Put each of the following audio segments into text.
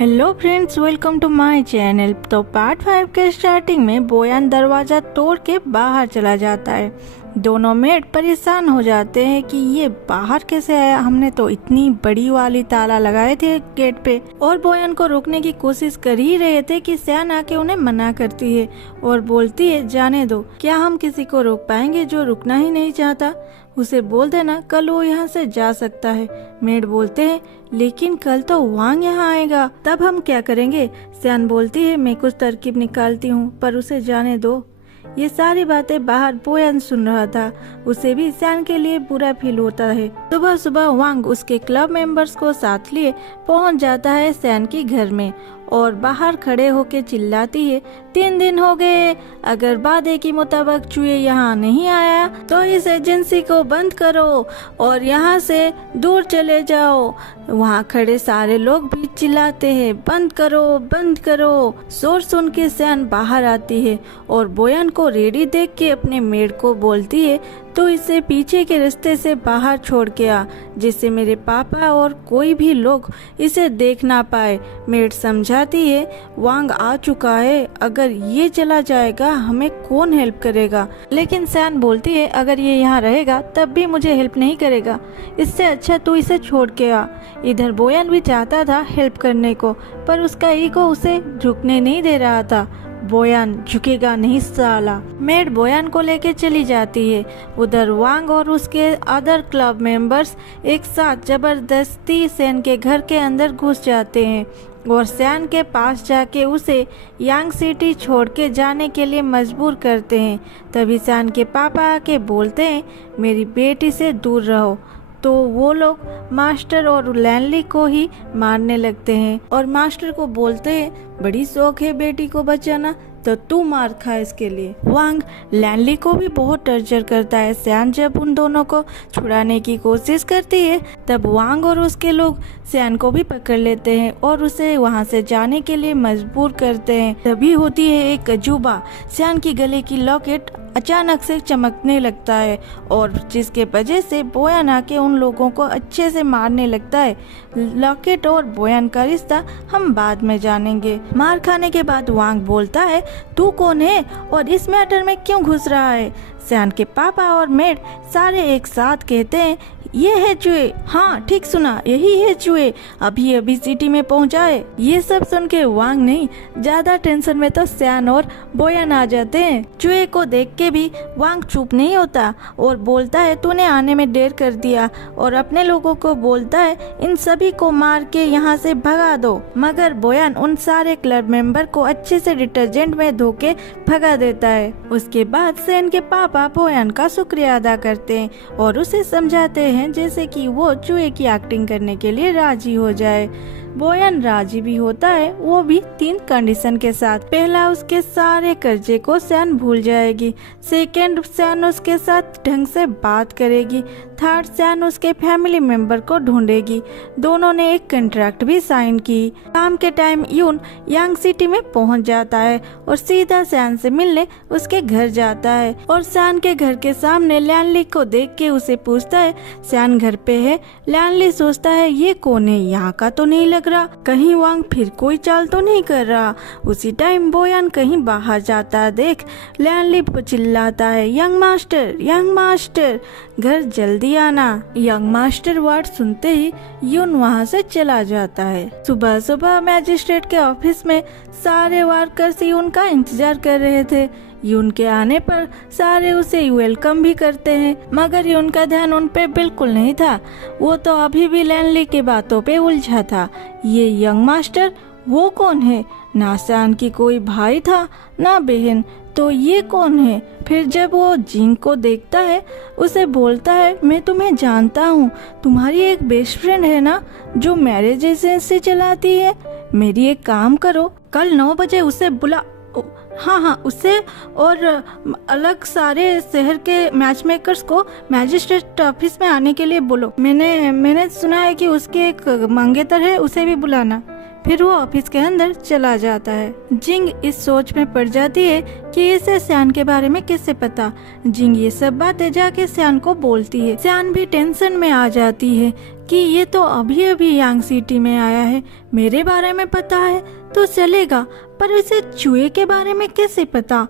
Hello friends, welcome to my channel. तो part 5 के starting में बोयान दरवाज़ा तोड़ के बाहर चला जाता है। दोनों मेड परेशान हो जाते हैं कि ये बाहर कैसे आया, हमने तो इतनी बड़ी वाली ताला लगाए थे गेट पे। और बोयान को रोकने की कोशिश कर ही रहे थे कि सैन आके उन्हें मना करती है और बोलती है जाने दो, क्या हम किसी को रोक पाएंगे जो रुकना ही नहीं चाहता। उसे बोल देना कल वो यहाँ से जा सकता है। मेड बोलते हैं लेकिन कल तो वांग यहाँ आएगा, तब हम क्या करेंगे। सैन बोलती है मैं कुछ तरकीब निकालती हूँ, पर उसे जाने दो। ये सारी बातें बाहर बोयान सुन रहा था। उसे भी सैन के लिए बुरा फील होता है। सुबह सुबह वांग उसके क्लब मेंबर्स को साथ लिए पहुंच जाता है सैन के घर में और बाहर खड़े होके चिल्लाती है 3 दिन हो गए, अगर वादे के मुताबिक चूहे यहाँ नहीं आया तो इस एजेंसी को बंद करो और यहाँ से दूर चले जाओ। वहाँ खड़े सारे लोग भी चिल्लाते हैं बंद करो बंद करो। शोर सुन के सैन बाहर आती है और बोयान को रेडी देख के अपने मेड को बोलती है तो इसे पीछे के रास्ते से बाहर छोड़ के आ, जिससे मेरे पापा और कोई भी लोग इसे देख ना पाए। मेड समझाती है वांग आ चुका है, अगर ये चला जाएगा हमें कौन हेल्प करेगा। लेकिन सैन बोलती है अगर ये यहाँ रहेगा तब भी मुझे हेल्प नहीं करेगा, इससे अच्छा तू इसे छोड़ के आ। इधर बोयान भी चाहता था हेल्प करने को, पर उसका ईगो उसे झुकने नहीं दे रहा था। बोयान झुकेगा नहीं साला। मेड बोयान को लेके चली जाती है। उधर वांग और उसके अदर क्लब मेंबर्स एक साथ जबरदस्ती सैन के घर के अंदर घुस जाते हैं और सैन के पास जाके उसे यांग सिटी छोड़ के जाने के लिए मजबूर करते हैं। तभी सैन के पापा आके बोलते हैं मेरी बेटी से दूर रहो। तो वो लोग मास्टर और लैनली को ही मारने लगते हैं और मास्टर को बोलते हैं बड़ी शौक है बेटी को बचाना, तो तू मार खा इसके लिए। वांग लैनली को भी बहुत टॉर्चर करता है। सैन जब उन दोनों को छुड़ाने की कोशिश करती है तब वांग और उसके लोग सैन को भी पकड़ लेते हैं और उसे वहां से जाने के लिए मजबूर करते हैं। तभी होती है एक अजूबा। सैन की गले की लॉकेट अचानक से चमकने लगता है और जिसके वजह से बोयान आके उन लोगों को अच्छे से मारने लगता है। लॉकेट और बोयान का रिश्ता हम बाद में जानेंगे। मार खाने के बाद वांग बोलता है तू कौन है और इस मैटर में क्यों घुस रहा है। सैन के पापा और मेड सारे एक साथ कहते हैं ये है चूहे। हाँ ठीक सुना, यही है चूहे, अभी अभी सिटी में पहुंचाए। ये सब सुन के वांग नहीं, ज्यादा टेंशन में तो सैन और बोयान आ जाते हैं। चूहे को देख के भी वांग चुप नहीं होता और बोलता है तूने आने में देर कर दिया, और अपने लोगों को बोलता है इन सभी को मार के यहाँ से भगा दो। मगर बोयान उन सारे क्लब मेंबर को अच्छे से डिटर्जेंट में धो के भगा देता है। उसके बाद सैन के पापा बोयान का शुक्रिया अदा करते हैं और उसे समझाते हैं जैसे कि वो चूहे की एक्टिंग करने के लिए राजी हो जाए। बोयान राजी भी होता है, वो भी 3 कंडीशन के साथ। पहला, उसके सारे कर्जे को सैन भूल जाएगी। सेकंड, सैन उसके साथ ढंग से बात करेगी। थर्ड, सैन उसके फैमिली मेंबर को ढूंढेगी। दोनों ने एक कॉन्ट्रैक्ट भी साइन की। शाम के टाइम यून यांग सिटी में पहुंच जाता है और सीधा सैन से मिलने उसके घर जाता है और सैन के घर के सामने लैनली को देख के उसे पूछता है सैन घर पे है। लैनली सोचता है ये कौन है, यहाँ का तो नहीं लग रहा, कहीं वांग फिर कोई चाल तो नहीं कर रहा। उसी टाइम बोयान कहीं बाहर जाता देख लैनली चिल्लाता है यंग मास्टर घर जल्दी आना। यंग मास्टर वर्ड सुनते ही यून वहाँ से चला जाता है। सुबह सुबह मैजिस्ट्रेट के ऑफिस में सारे वर्कर्स यून का इंतजार कर रहे थे। यून के आने पर सारे उसे वेलकम भी करते हैं, मगर यून का ध्यान उन पे बिल्कुल नहीं था। वो तो अभी भी लैनली की बातों पे उलझा था। ये यंग मास्टर वो कौन है? ना सैन की कोई भाई था ना बहन, तो ये कौन है? फिर जब वो जिंग को देखता है उसे बोलता है मैं तुम्हें जानता हूँ, तुम्हारी एक बेस्ट फ्रेंड है ना जो मैरिज एजेंसी चलाती है। मेरी एक काम करो, कल 9 बजे उसे बुला। हाँ, उसे और अलग सारे शहर के मैच मेकर्स को मैजिस्ट्रेट ऑफिस में आने के लिए बोलो। मैंने सुना है कि उसके एक मंगेतर है, उसे भी बुलाना। फिर वो ऑफिस के अंदर चला जाता है। जिंग इस सोच में पड़ जाती है कि इसे सियान के बारे में किससे पता। जिंग ये सब बातें जाके सियान को बोलती है। सियान भी टेंशन में आ जाती है कि ये तो अभी अभी यांग सिटी में आया है, मेरे बारे में पता है तो चलेगा, पर इसे चूहे के बारे में कैसे पता?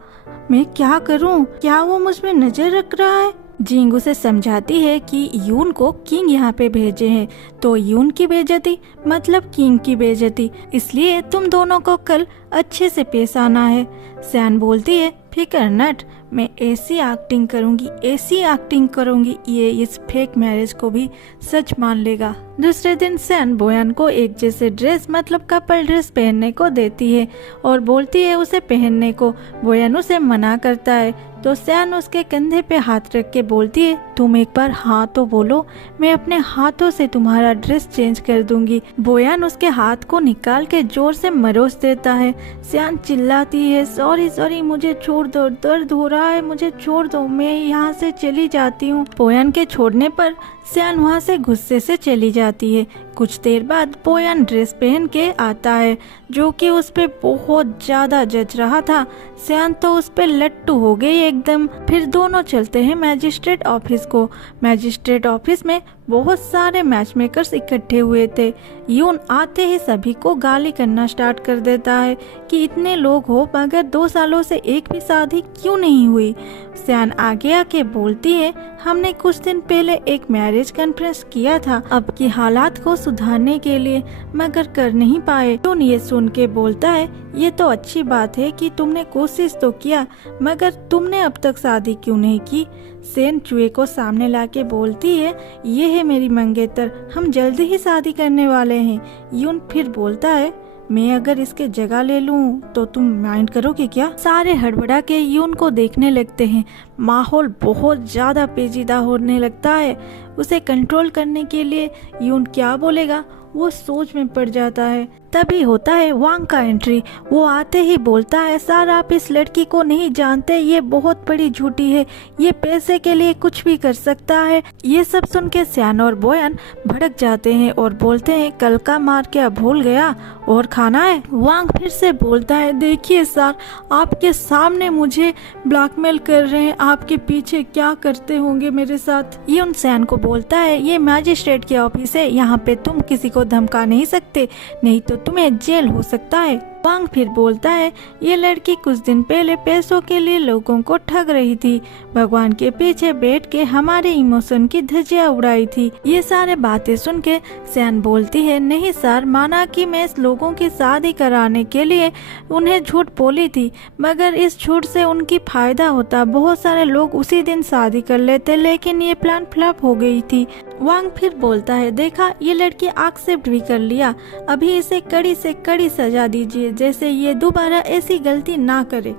मैं क्या करूं? क्या वो मुझ में नजर रख रहा है? जिंग उसे समझाती है कि यून को किंग यहाँ पे भेजे हैं, तो यून की बेइज्जती मतलब किंग की बेइज्जती, इसलिए तुम दोनों को कल अच्छे से पेश आना है। सियान बोलती है, फिकर नट, मैं ऐसी एक्टिंग करूंगी ये इस फेक मैरिज को भी सच मान लेगा। दूसरे दिन सियान बोयान को एक जैसे ड्रेस मतलब कपल ड्रेस पहनने को देती है और बोलती है उसे पहनने को। बोयान उसे मना करता है तो सियान उसके कंधे पे हाथ रख के बोलती है, तुम एक बार हाँ तो बोलो, मैं अपने हाथों से तुम्हारा ड्रेस चेंज कर दूंगी। बोयान उसके हाथ को निकाल के जोर से मरोस देता है। सियान चिल्लाती है, सॉरी मुझे छोड़ दो, दर्द हो रहा है, मुझे छोड़ दो, मैं यहाँ से चली जाती हूँ। बोयान के छोड़ने पर सियान वहाँ से गुस्से से चली जाती है। कुछ देर बाद बोयान ड्रेस पहन के आता है जो कि उस पे बहुत ज्यादा जच रहा था। सियान तो उस पे लट्टू हो गई एकदम। फिर दोनों चलते हैं मैजिस्ट्रेट ऑफिस को। मैजिस्ट्रेट ऑफिस में बहुत सारे मैच मेकर्स इकट्ठे हुए थे। यून आते ही सभी को गाली करना स्टार्ट कर देता है कि इतने लोग हो मगर 2 सालों से एक भी शादी क्यों नहीं हुई। सियान आगे आके बोलती है, हमने कुछ दिन पहले एक मैरिज कॉन्फ्रेंस किया था अब की हालात को सुधारने के लिए, मगर कर नहीं पाए। यून ये सुन के बोलता है, ये तो अच्छी बात है कि तुमने कोशिश तो किया, मगर तुमने अब तक शादी क्यों नहीं की? सेन चूहे को सामने लाके बोलती है, ये है मेरी मंगेतर, हम जल्दी ही शादी करने वाले हैं। यून फिर बोलता है, मैं अगर इसके जगह ले लूं तो तुम माइंड करोगे क्या? सारे हड़बड़ा के यून को देखने लगते हैं। माहौल बहुत ज्यादा पेचीदा होने लगता है। उसे कंट्रोल करने के लिए यून क्या बोलेगा वो सोच में पड़ जाता है। तभी होता है वांग का एंट्री। वो आते ही बोलता है, सर आप इस लड़की को नहीं जानते, ये बहुत बड़ी झूठी है, ये पैसे के लिए कुछ भी कर सकता है। ये सब सुन के सियान और बोयान भड़क जाते हैं और बोलते हैं, कल का मार क्या भूल गया, और खाना है? वांग फिर से बोलता है, देखिए सर आपके सामने मुझे ब्लैकमेल कर रहे हैं, आपके पीछे क्या करते होंगे मेरे साथ। ये उन सियान को बोलता है, ये मैजिस्ट्रेट के ऑफिस है, यहाँ पे तुम किसी को धमका नहीं सकते, नहीं तो तुम्हें जेल हो सकता है। वांग फिर बोलता है, ये लड़की कुछ दिन पहले पैसों के लिए लोगों को ठग रही थी, भगवान के पीछे बैठ के हमारे इमोशन की धज्जियां उड़ाई थी। ये सारे बातें सुन के सियान बोलती है, नहीं सर, माना कि मैं इस लोगों की शादी कराने के लिए उन्हें झूठ बोली थी, मगर इस झूठ से उनकी फायदा होता, बहुत सारे लोग उसी दिन शादी कर लेते, लेकिन ये प्लान फ्लॉप हो गई थी। वांग फिर बोलता है, देखा ये लड़की एक्सेप्ट भी कर लिया, अभी इसे कड़ी से कड़ी सजा दीजिए, जैसे ये दोबारा ऐसी गलती ना करे।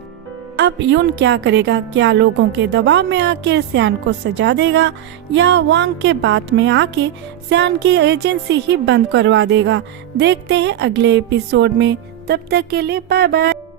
अब यून क्या करेगा? क्या लोगों के दबाव में आके सियान को सजा देगा या वांग के बात में आके सियान की एजेंसी ही बंद करवा देगा? देखते हैं अगले एपिसोड में। तब तक के लिए बाय बाय।